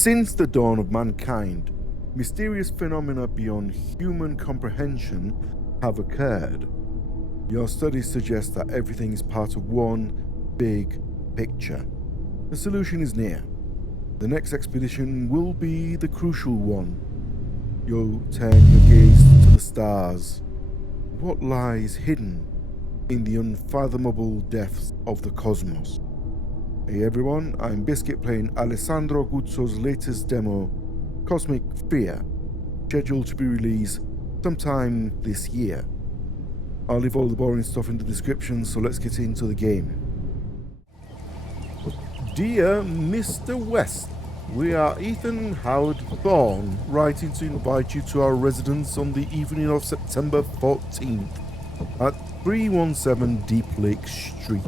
Since the dawn of mankind, mysterious phenomena beyond human comprehension have occurred. Your studies suggest that everything is part of one big picture. The solution is near. The next expedition will be the crucial one. You'll turn your gaze to the stars. What lies hidden in the unfathomable depths of the cosmos? Hey everyone, I'm Biscuit playing Alessandro Guzzo's latest demo, Cosmic Fear, scheduled to be released sometime this year. I'll leave all the boring stuff in the description, so let's get into the game. Dear Mr. West, we are Ethan Howard Thorne, writing to invite you to our residence on the evening of September 14th at 317 Deep Lake Street.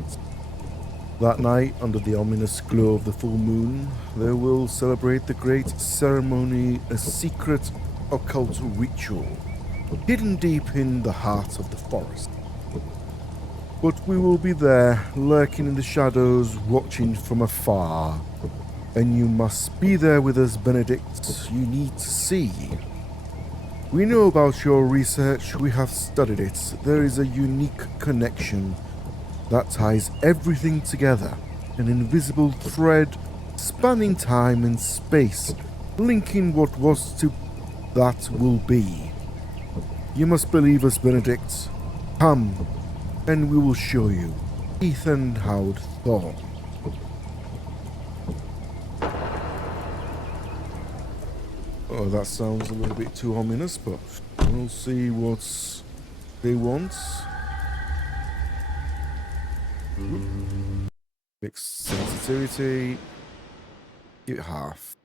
That night, under the ominous glow of the full moon, they will celebrate the great ceremony, a secret occult ritual, hidden deep in the heart of the forest. But we will be there, lurking in the shadows, watching from afar. And you must be there with us, Benedict. You need to see. We know about your research, we have studied it. There is a unique connection that ties everything together, an invisible thread spanning time and space, linking what was to that will be. You must believe us, Benedict. Come, and we will show you. Ethan Howard Thorne. Oh, that sounds a little bit too ominous, but we'll see what they want. Mix sensitivity. Give it half.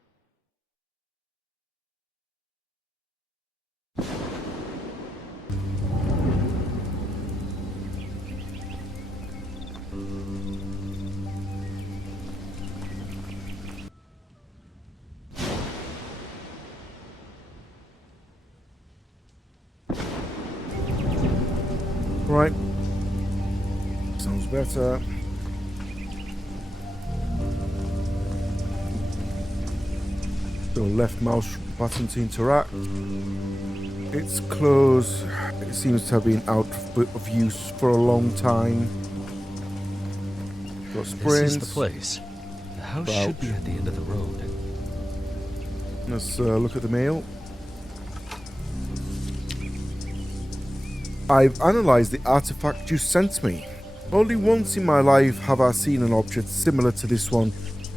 Right. Sounds better. So left mouse button to interact. It's closed. It seems to have been out of use for a long time. Got sprint. This is the place. The house should be at the end of the road. Let's look at the mail. I've analysed the artifact you sent me. Only once in my life have I seen an object similar to this one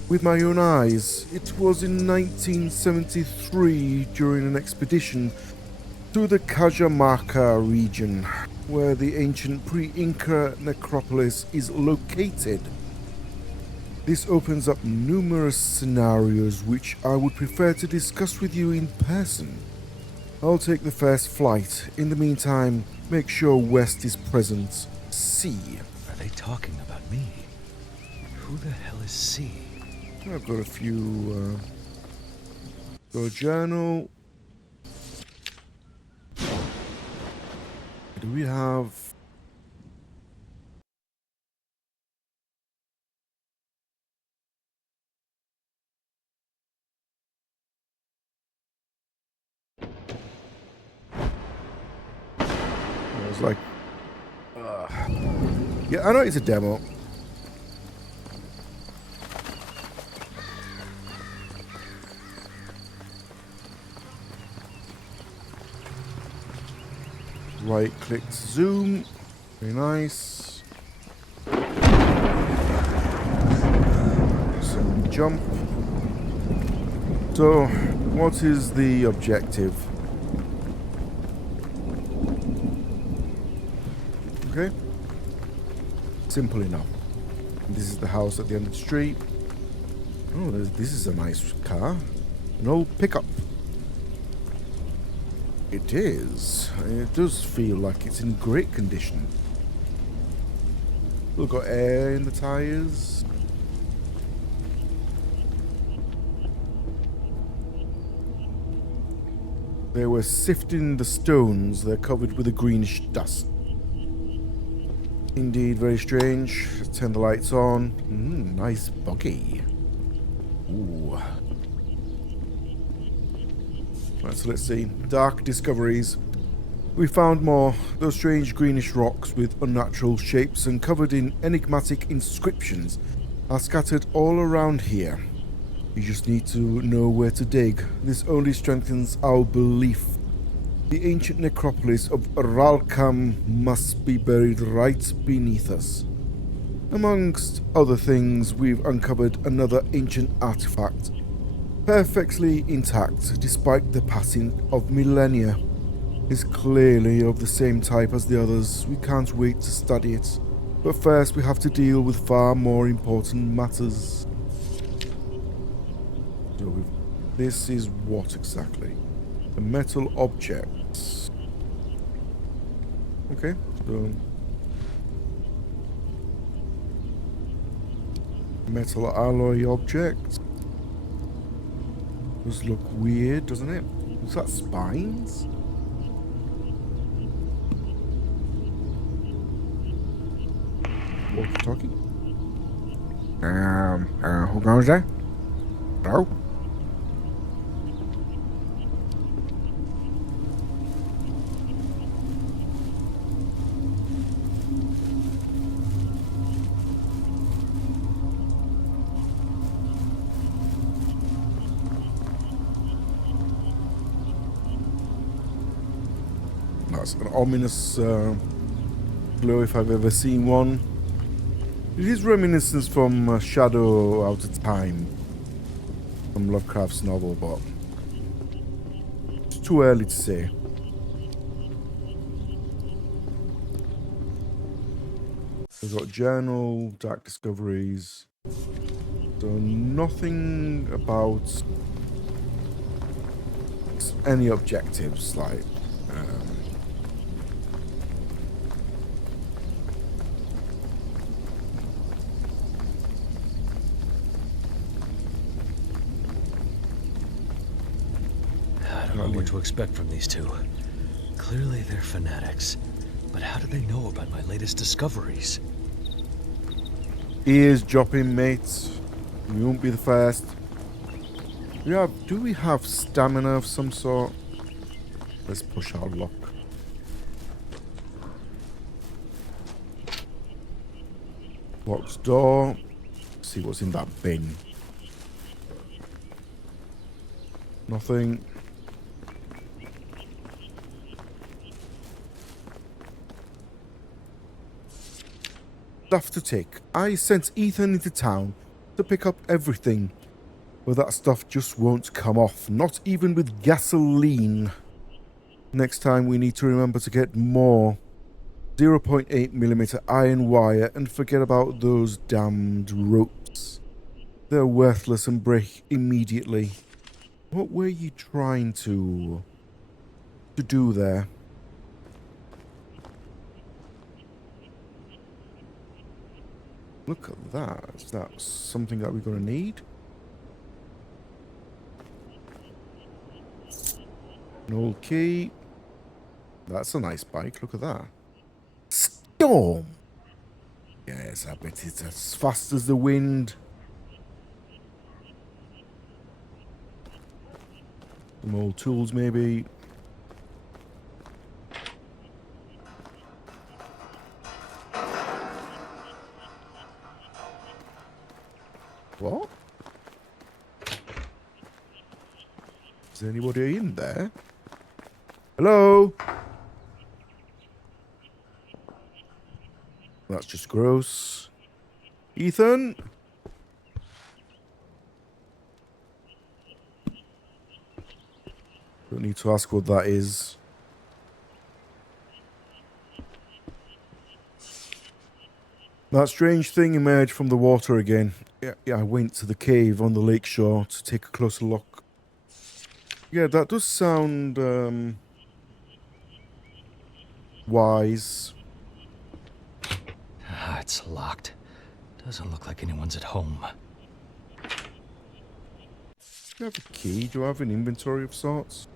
with my own eyes. It was in 1973 during an expedition to the Cajamarca region, where the ancient pre-Inca necropolis is located. This opens up numerous scenarios which I would prefer to discuss with you in person. I'll take the first flight. In the meantime, make sure West is present. C. Are they talking about me? Who the hell is C? I've got a few. Go journal. Do we have? I was like, yeah, I know it's a demo. Right click to zoom. Very nice. Some jump. So, what is the objective? Okay. Simple enough. And this is the house at the end of the street. Oh, this is a nice car. An old pickup. It is. It does feel like it's in great condition. We've got air in the tires. They were sifting the stones. They're covered with a greenish dust. Indeed, very strange. Let's turn the lights on. Nice buggy. Ooh. Right, so let's see. Dark discoveries. We found more. Those strange greenish rocks with unnatural shapes and covered in enigmatic inscriptions are scattered all around here. You just need to know where to dig. This only strengthens our belief. The ancient necropolis of Ralkam must be buried right beneath us. Amongst other things, we've uncovered another ancient artifact. Perfectly intact despite the passing of millennia. It's clearly of the same type as the others. We can't wait to study it. But first we have to deal with far more important matters. So this is what exactly? A metal object. Okay, so metal alloy object. Does look weird, doesn't it? Is that spines? Walkie talkie? Who goes there? Hello? That's an ominous glow if I've ever seen one. It is reminiscence from Shadow Out of Time, from Lovecraft's novel, but it's too early to say. We've got journal, dark discoveries. So nothing about any objectives, like I don't know what to expect from these two. Clearly they're fanatics. But how do they know about my latest discoveries? ears dropping, mates. We won't be the first. Do we have stamina of some sort? Let's push our luck. Locked door. See what's in that bin. Nothing. Stuff to take. I sent Ethan into town to pick up everything. But that stuff just won't come off. Not even with gasoline. Next time we need to remember to get more 0.8mm iron wire and forget about those damned ropes. They're worthless and break immediately. What were you trying to do there? Look at that. Is that something that we're going to need? An old key. That's a nice bike. Look at that. Storm. Yes, I bet it's as fast as the wind. Some old tools, maybe. What? Is there anybody in there? Hello? That's just gross. Ethan? Don't need to ask what that is. That strange thing emerged from the water again. Yeah, I went to the cave on the lake shore to take a closer look. Yeah, that does sound wise. It's locked. Doesn't look like anyone's at home. Do you have a key? Do you have an inventory of sorts?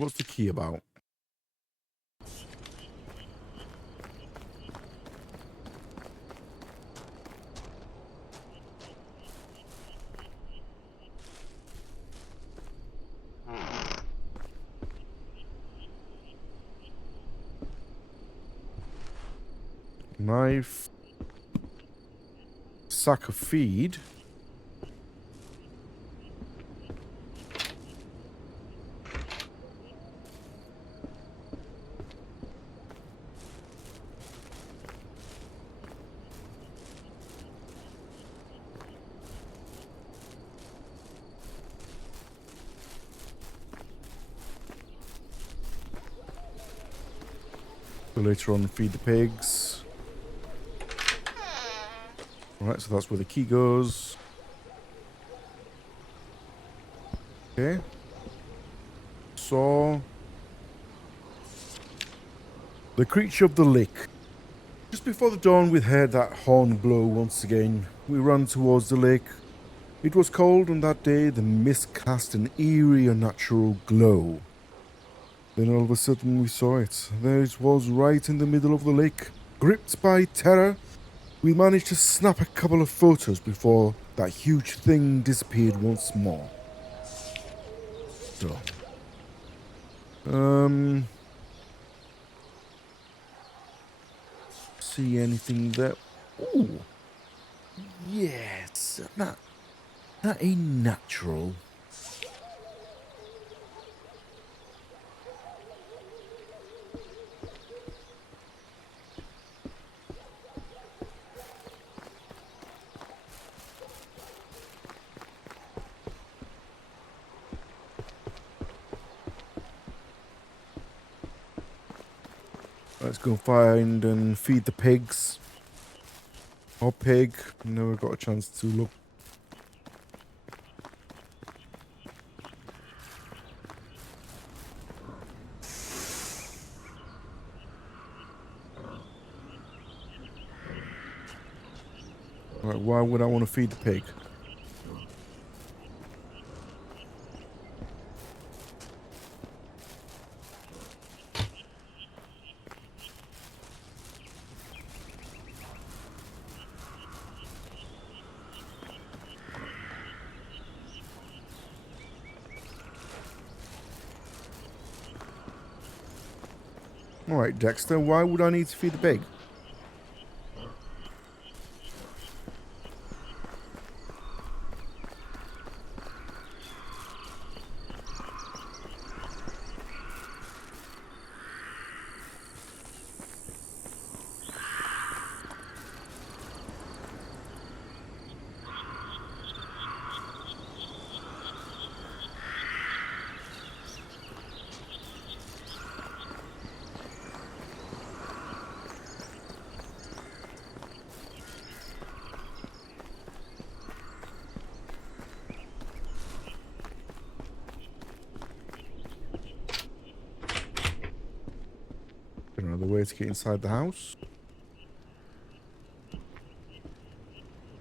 What's the key about? Knife. Sack of feed. So later on, feed the pigs. Alright, so that's where the key goes. Okay. So, the creature of the lake. Just before the dawn, we heard that horn blow once again. We ran towards the lake. It was cold, and that day the mist cast an eerie, unnatural glow. Then all of a sudden we saw it. There it was, right in the middle of the lake. Gripped by terror, we managed to snap a couple of photos before that huge thing disappeared once more. So, see anything there? Ooh, yes, that ain't natural. Let's go find and feed the pigs. Or pig. Never got a chance to look. Right, why would I want to feed the pig? Alright, Dexter, why would I need to feed the pig? Another way to get inside the house.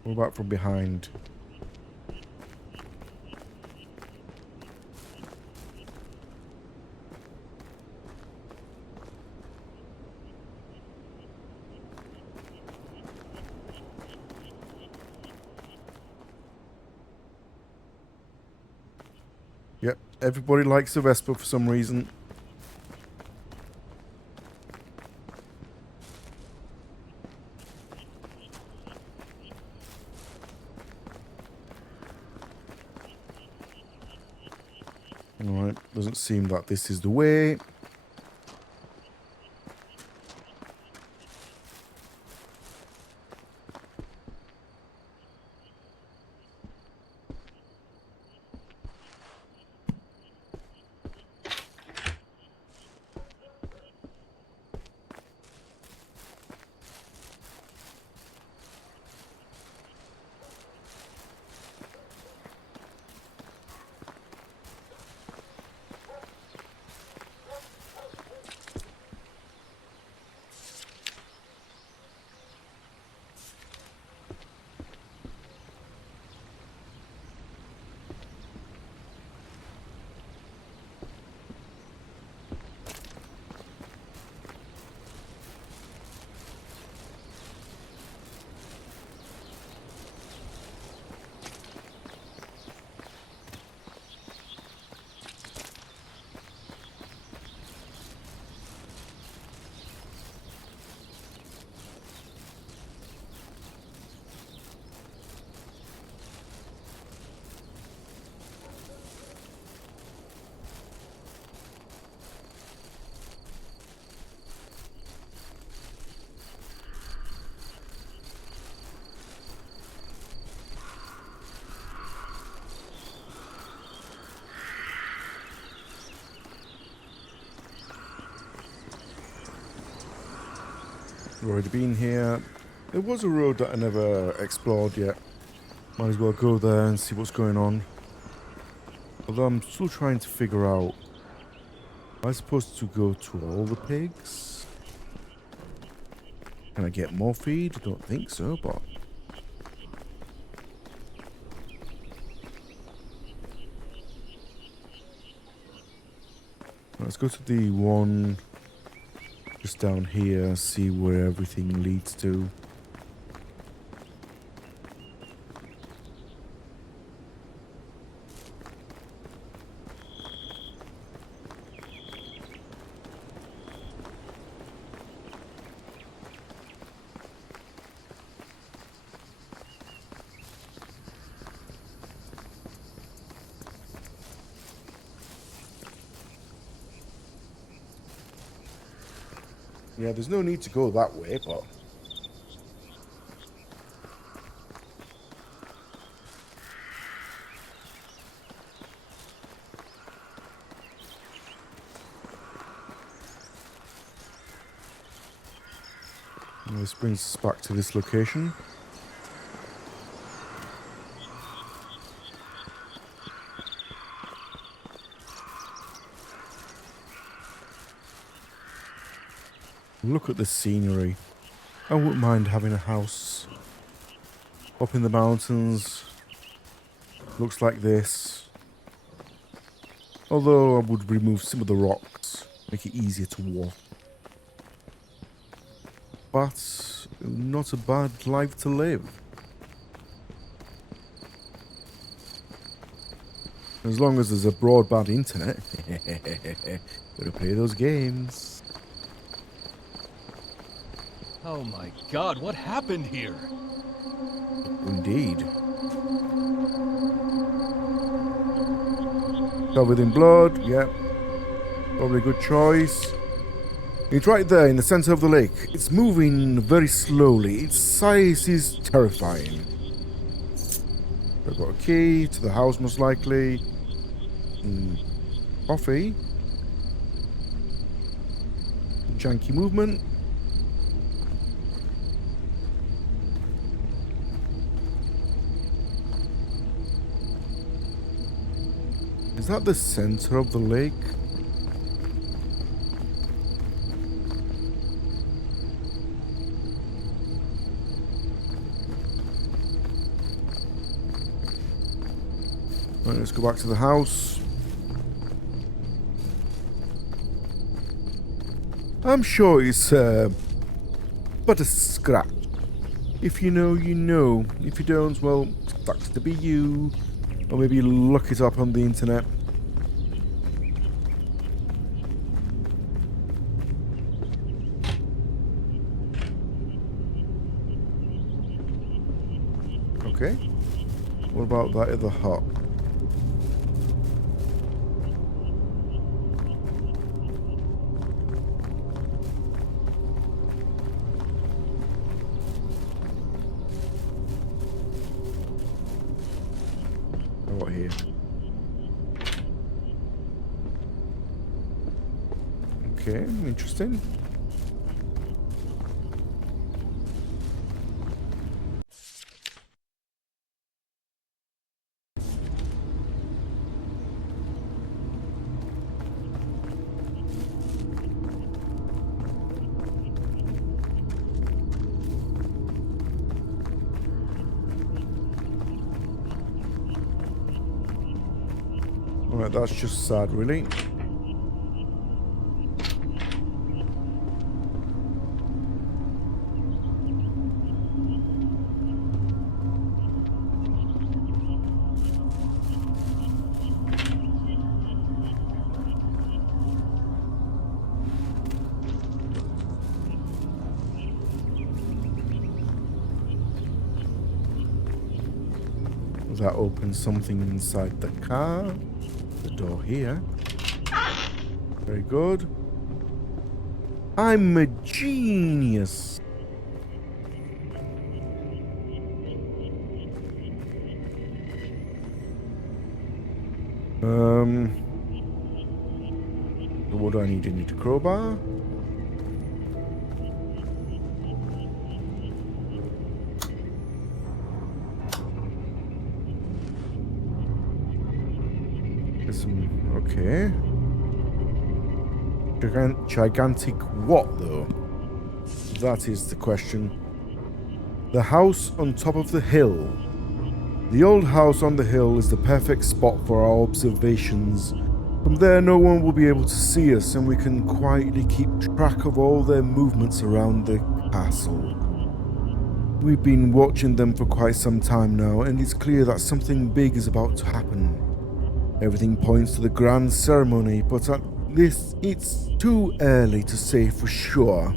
What about from behind? Yep, everybody likes a Vespa for some reason. Alright, doesn't seem that this is the way. We've already been here. There was a road that I never explored yet. Might as well go there and see what's going on. Although I'm still trying to figure out, am I supposed to go to all the pigs? Can I get more feed? I don't think so, but... Let's go to the one just down here, see where everything leads to. Yeah, there's no need to go that way, but... And this brings us back to this location. Look at the scenery. I wouldn't mind having a house up in the mountains. Looks like this. Although I would remove some of the rocks, make it easier to walk. But not a bad life to live. As long as there's a broadband internet. Gotta play those games. Oh my god, what happened here? Indeed. Covered in blood, yep. Probably a good choice. It's right there in the center of the lake. It's moving very slowly. Its size is terrifying. I've got a key to the house, most likely. Coffee. Janky movement. Is that the center of the lake? Right, let's go back to the house. I'm sure it's but a scratch. If you know, you know. If you don't, well, sucks to be you. Or maybe look it up on the internet. Okay. What about that other hut? What here? Okay, interesting. Alright, that's just sad, really. That opens something inside the car. The door here. Very good. I'm a genius. What do I need? I need a crowbar. There's some... Okay. Gigantic what, though? That is the question. The house on top of the hill. The old house on the hill is the perfect spot for our observations. From there, no one will be able to see us, and we can quietly keep track of all their movements around the castle. We've been watching them for quite some time now, and it's clear that something big is about to happen. Everything points to the grand ceremony, but at this, it's too early to say for sure.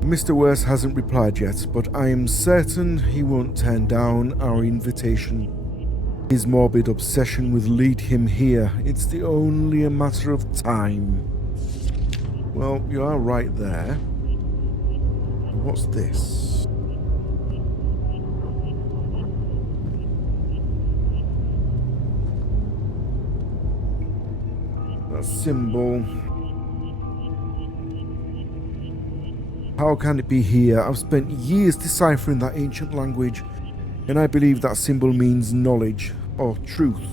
Mr. West hasn't replied yet, but I am certain he won't turn down our invitation. His morbid obsession will lead him here. It's only a matter of time. Well, you are right there. What's this? That symbol. How can it be here? I've spent years deciphering that ancient language, and I believe that symbol means knowledge or truth.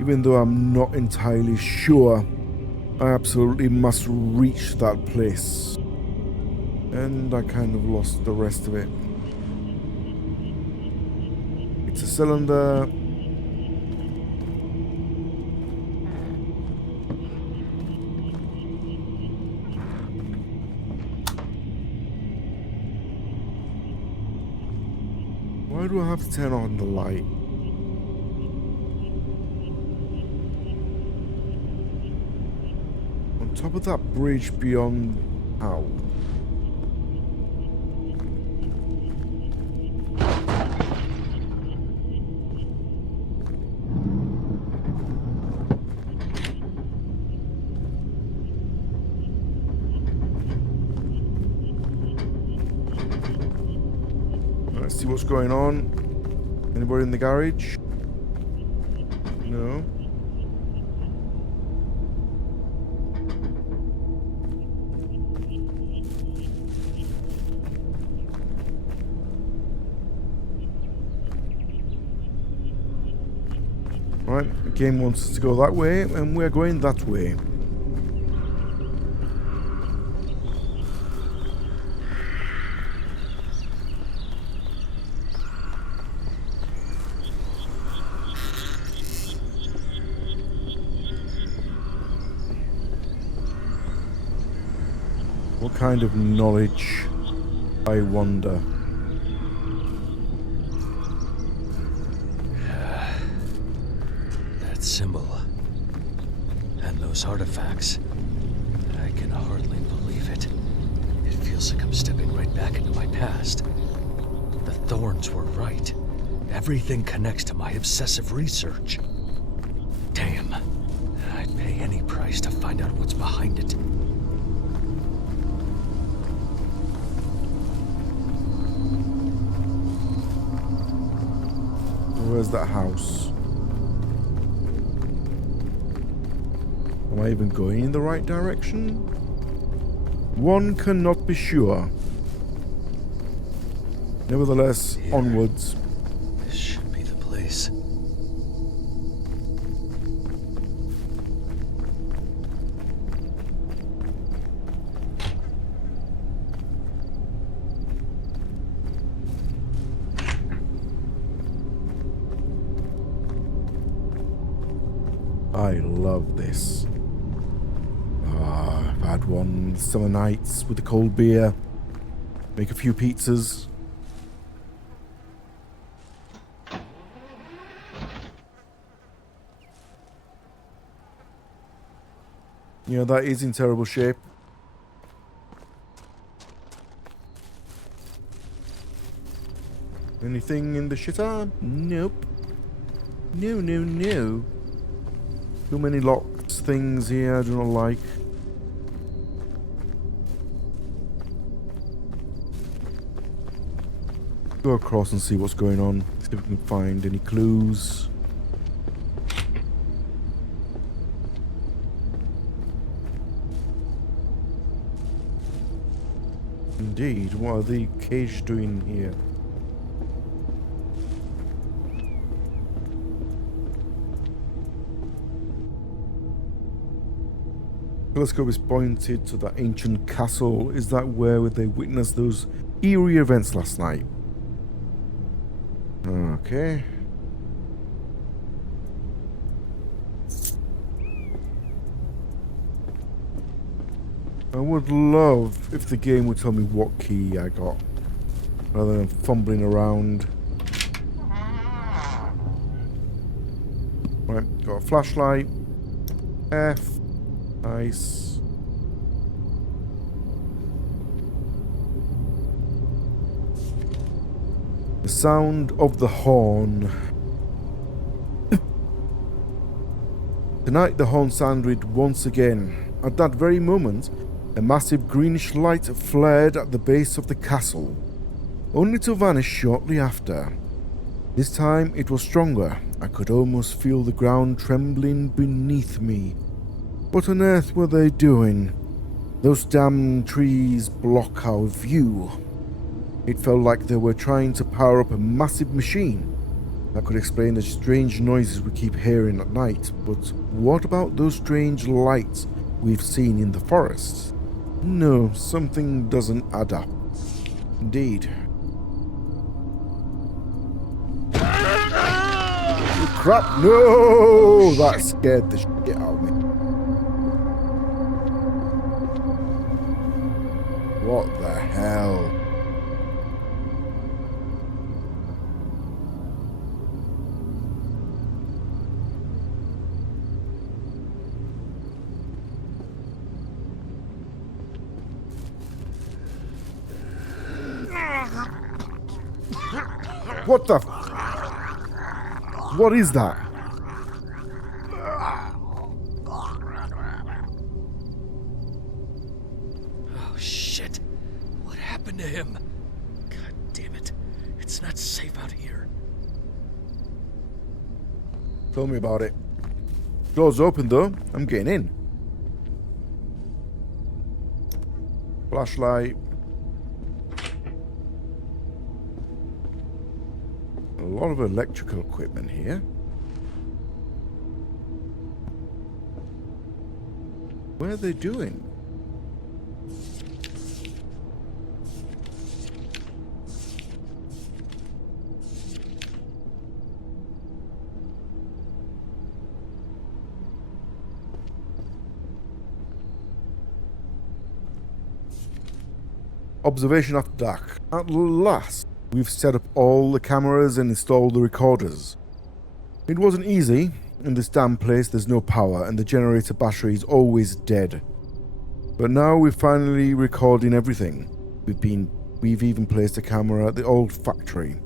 Even though I'm not entirely sure, I absolutely must reach that place. And I kind of lost the rest of it. It's a cylinder. Why do I have to turn on the light? On top of that bridge beyond how? Let's see what's going on. Anybody in the garage? No. Right, the game wants us to go that way, and we're going that way. What kind of knowledge, I wonder? That symbol. And those artifacts. I can hardly believe it. It feels like I'm stepping right back into my past. The Thorns were right. Everything connects to my obsessive research. Damn. I'd pay any price to find out what's behind it. Where's that house? Am I even going in the right direction? One cannot be sure. Nevertheless, Here. onwards. This should be the place. I love this. I've had one summer nights with a cold beer, make a few pizzas. You know, that is in terrible shape. Anything in the shitter? Nope. No, no, no. Too many locked things here I do not like. Go across and see what's going on. See if we can find any clues. Indeed, what are the cage doing here? Telescope is pointed to that ancient castle. Is that where they witnessed those eerie events last night? Okay. I would love if the game would tell me what key I got, rather than fumbling around. Right, got a flashlight. F. Nice. The sound of the horn. Tonight the horn sounded once again. At that very moment, a massive greenish light flared at the base of the castle, only to vanish shortly after. This time it was stronger. I could almost feel the ground trembling beneath me. What on earth were they doing? Those damn trees block our view. It felt like they were trying to power up a massive machine. That could explain the strange noises we keep hearing at night, but what about those strange lights we've seen in the forest? No, something doesn't add up. Indeed. Crap! No! That scared the shit out of me. What the hell? What the? What is that? Oh, shit. What happened to him? God damn it. It's not safe out here. Tell me about it. Door's open though. I'm getting in. Flashlight. A lot of electrical equipment here. What are they doing? Observation after dark. At last, we've set up all the cameras and installed the recorders. It wasn't easy. In this damn place there's no power and the generator battery is always dead. But now we're finally recording everything. We've even placed a camera at the old factory.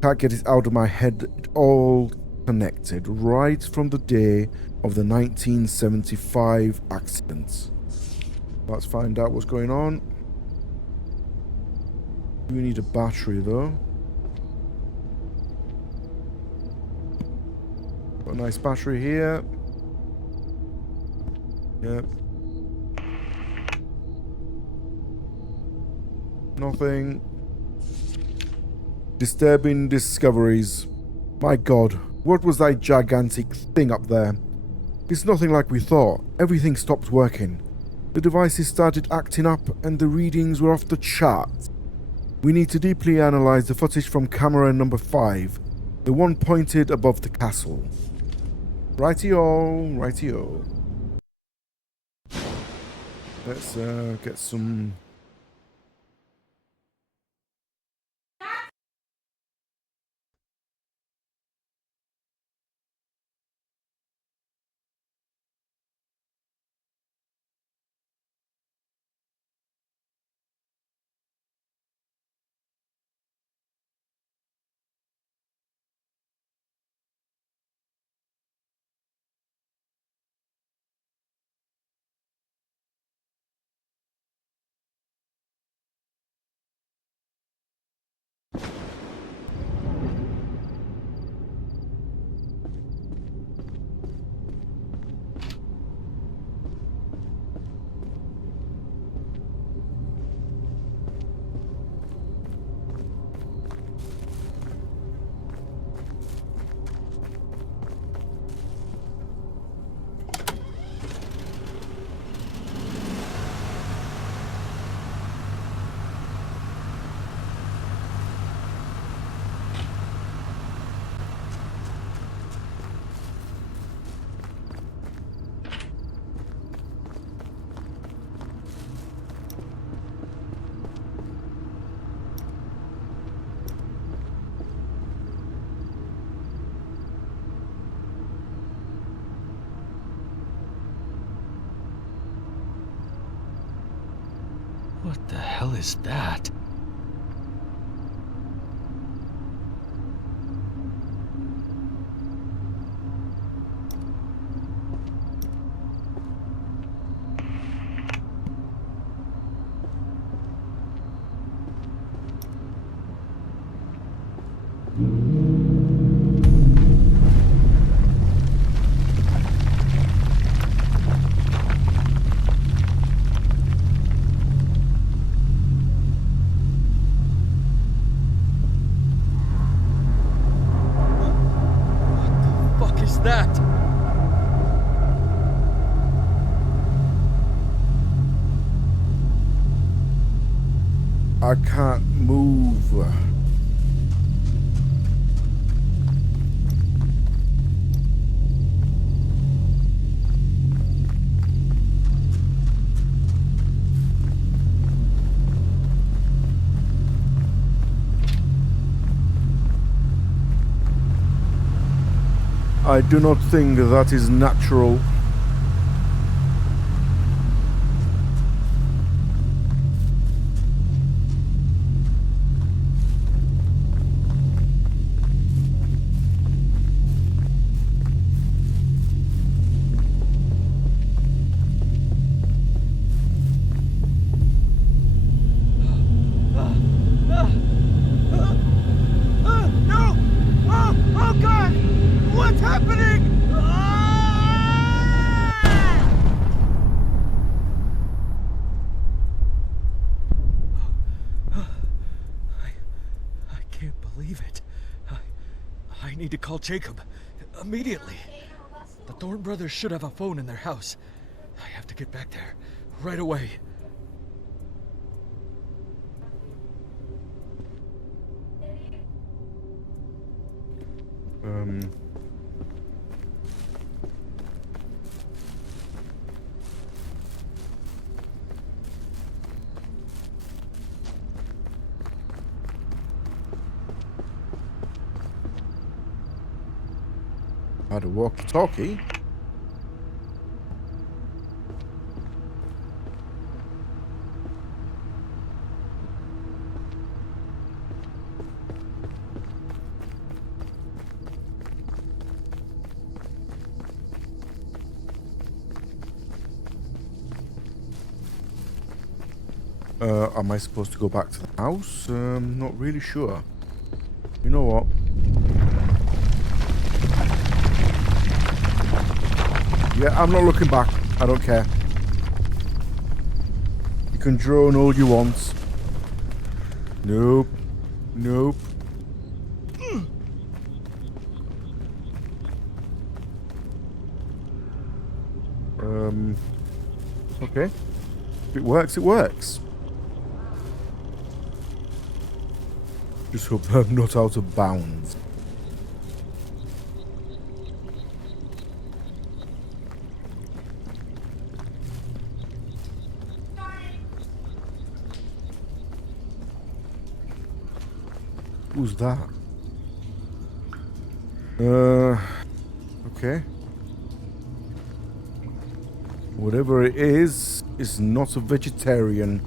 Can't get it out of my head. It all connected right from the day of the 1975 accident. Let's find out what's going on. We need a battery though. Got a nice battery here. Yep. Nothing. Disturbing discoveries. My god, what was that gigantic thing up there? It's nothing like we thought. Everything stopped working. The devices started acting up and the readings were off the charts. We need to deeply analyze the footage from camera number 5, the one pointed above the castle. Righty-o, righty-o. Let's get some What the hell is that? What the fuck is that? I can't move. I do not think that is natural. No! Oh God! What's happening? I can't believe it. I need to call Jacob. Immediately. The Thorne brothers should have a phone in their house. I have to get back there. Right away. Had a walkie-talkie. Am I supposed to go back to the house? Not really sure. You know what? Yeah, I'm not looking back. I don't care. You can drone all you want. Nope. Nope. Okay. If it works, it works. Just hope that I'm not out of bounds. Who's that? Okay. Whatever it is not a vegetarian.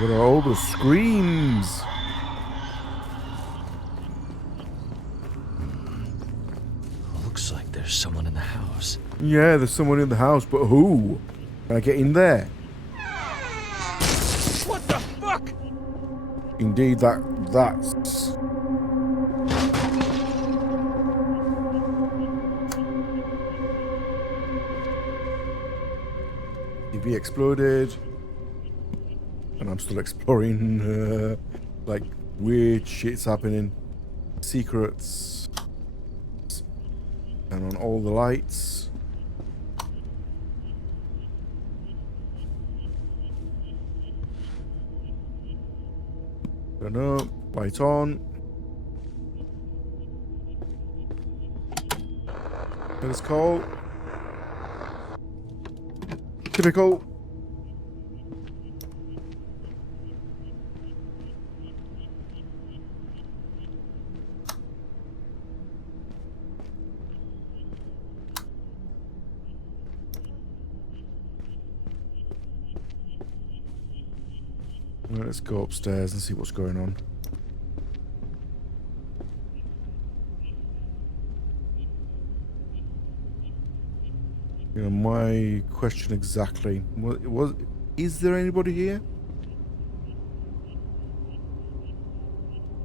What are all the screams? Looks like there's someone in the house. Yeah, there's someone in the house, but who? Can I get in there? What the fuck? Indeed, that's... TV exploded. And I'm still exploring, like, weird shit's happening. Secrets. And on all the lights. Don't know. Light on. Let's call. Typical. Well, let's go upstairs and see what's going on. You know, my question exactly is there anybody here?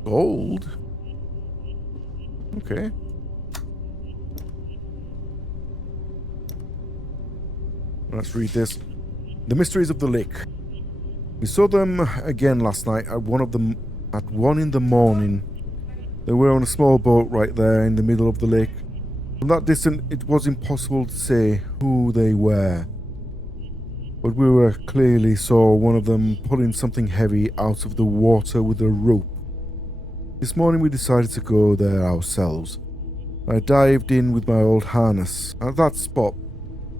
Gold? Okay. Let's read this. The mysteries of the lake. We saw them again last night at 1 in the morning. They were on a small boat right there in the middle of the lake. From that distance, it was impossible to say who they were. But we were clearly saw one of them pulling something heavy out of the water with a rope. This morning we decided to go there ourselves. I dived in with my old harness. At that spot,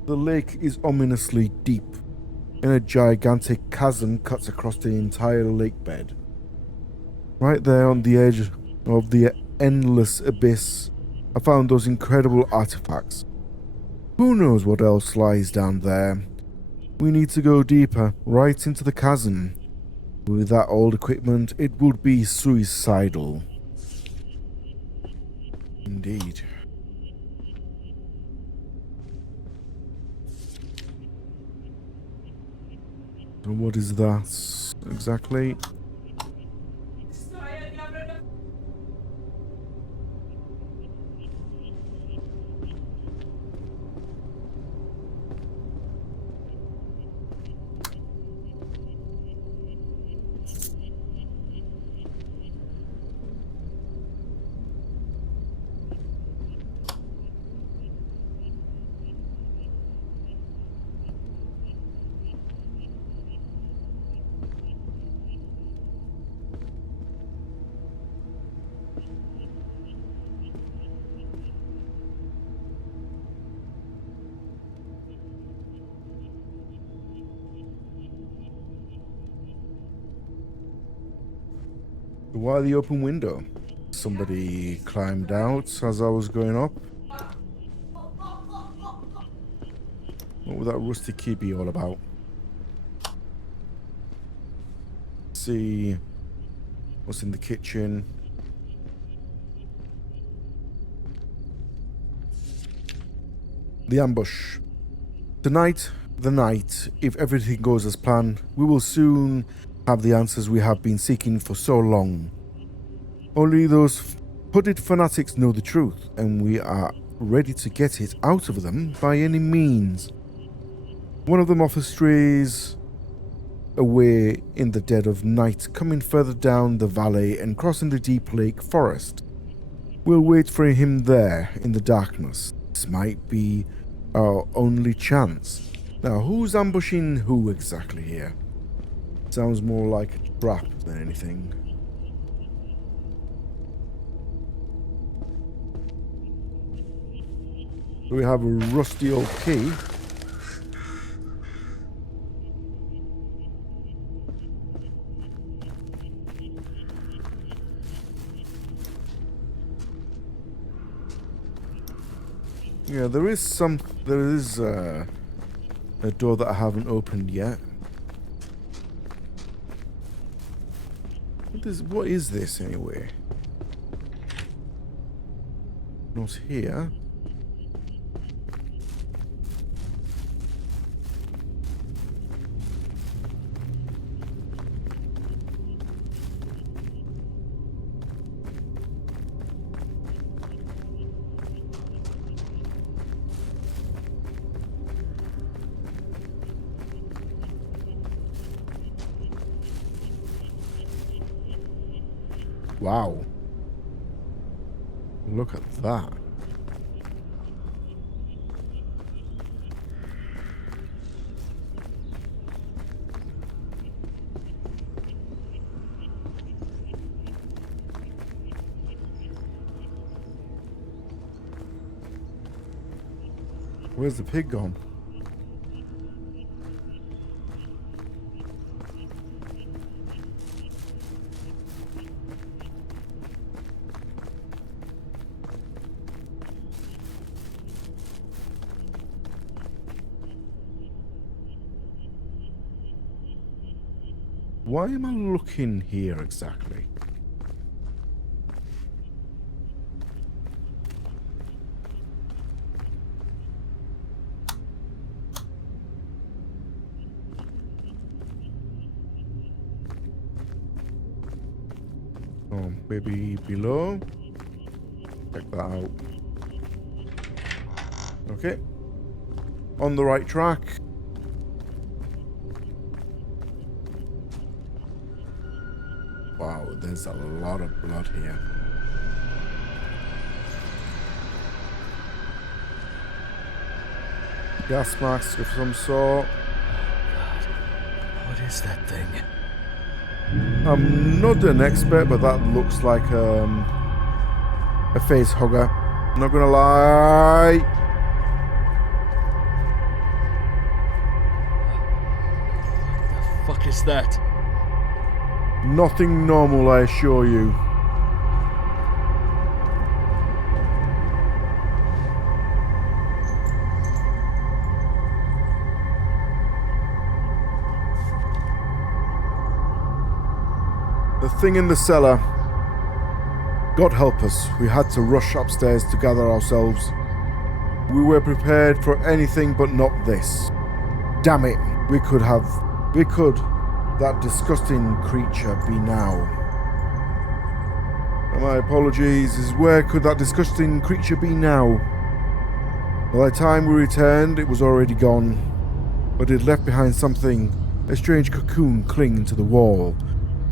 the lake is ominously deep, and a gigantic chasm cuts across the entire lake bed. Right there on the edge of the endless abyss, I found those incredible artifacts. Who knows what else lies down there? We need to go deeper, right into the chasm. With that old equipment, it would be suicidal. Indeed. So what is that exactly? Why the open window? Somebody climbed out as I was going up. What would that rusty key be all about? See what's in the kitchen. The ambush. Tonight, the night, if everything goes as planned, we will soon have the answers we have been seeking for so long. Only those hooded fanatics know the truth, and we are ready to get it out of them by any means. One of them offers strays away in the dead of night, coming further down the valley and crossing the deep lake forest. We'll wait for him there in the darkness. This might be our only chance. Now, who's ambushing who exactly here? Sounds more like a trap than anything. So we have a rusty old key. Yeah, there is a door that I haven't opened yet. What is this anyway? Not here. Wow. Look at that. Where's the pig gone? Why am I looking here exactly? Oh, maybe below. Check that out. Okay. On the right track. Wow, there's a lot of blood here. Gas mask of some sort. God, what is that thing? I'm not an expert, but that looks like a face hugger. Not gonna lie. What the fuck is that? Nothing normal, I assure you. The thing in the cellar. God help us, we had to rush upstairs to gather ourselves. We were prepared for anything but not this. Damn it, we could. That disgusting creature be now. And my apologies, is where could that disgusting creature be now? By the time we returned, it was already gone. But it left behind something, a strange cocoon clinging to the wall,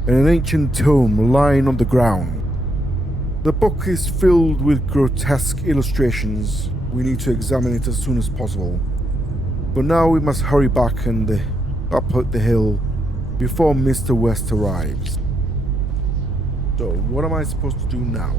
and an ancient tome lying on the ground. The book is filled with grotesque illustrations. We need to examine it as soon as possible. But now we must hurry back and up the hill before Mr. West arrives. So, what am I supposed to do now?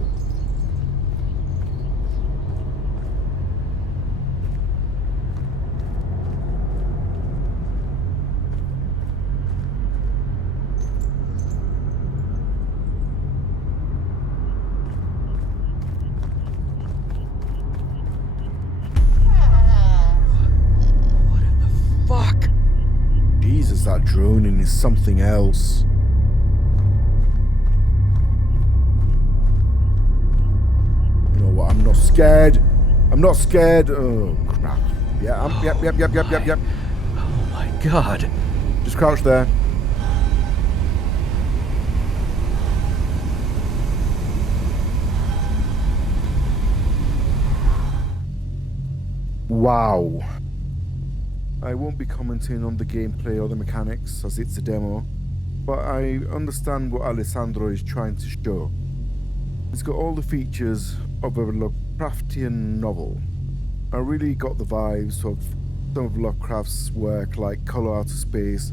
What in the fuck? Jesus, that droning is something else. You know what? I'm not scared. I'm not scared. Oh crap! Yeah. Yep. Oh my god. Just crouch there. Wow. I won't be commenting on the gameplay or the mechanics as it's a demo, but I understand what Alessandro is trying to show. It's got all the features of a Lovecraftian novel. I really got the vibes of some of Lovecraft's work like Color Out of Space,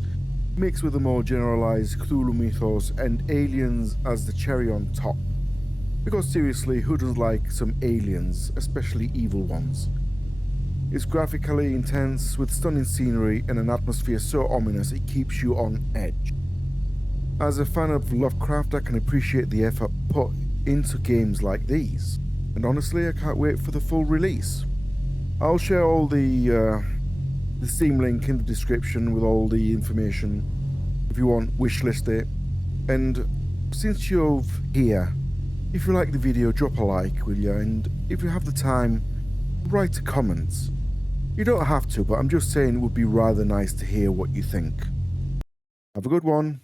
mixed with a more generalized Cthulhu mythos and aliens as the cherry on top. Because seriously, who doesn't like some aliens, especially evil ones? It's graphically intense with stunning scenery and an atmosphere so ominous it keeps you on edge. As a fan of Lovecraft, I can appreciate the effort put into games like these, and honestly I can't wait for the full release. I'll share all the Steam link in the description with all the information. If you want, wishlist it. And since you're here, if you like the video, drop a like, will you? And if you have the time, write a comment. You don't have to, but I'm just saying it would be rather nice to hear what you think. Have a good one.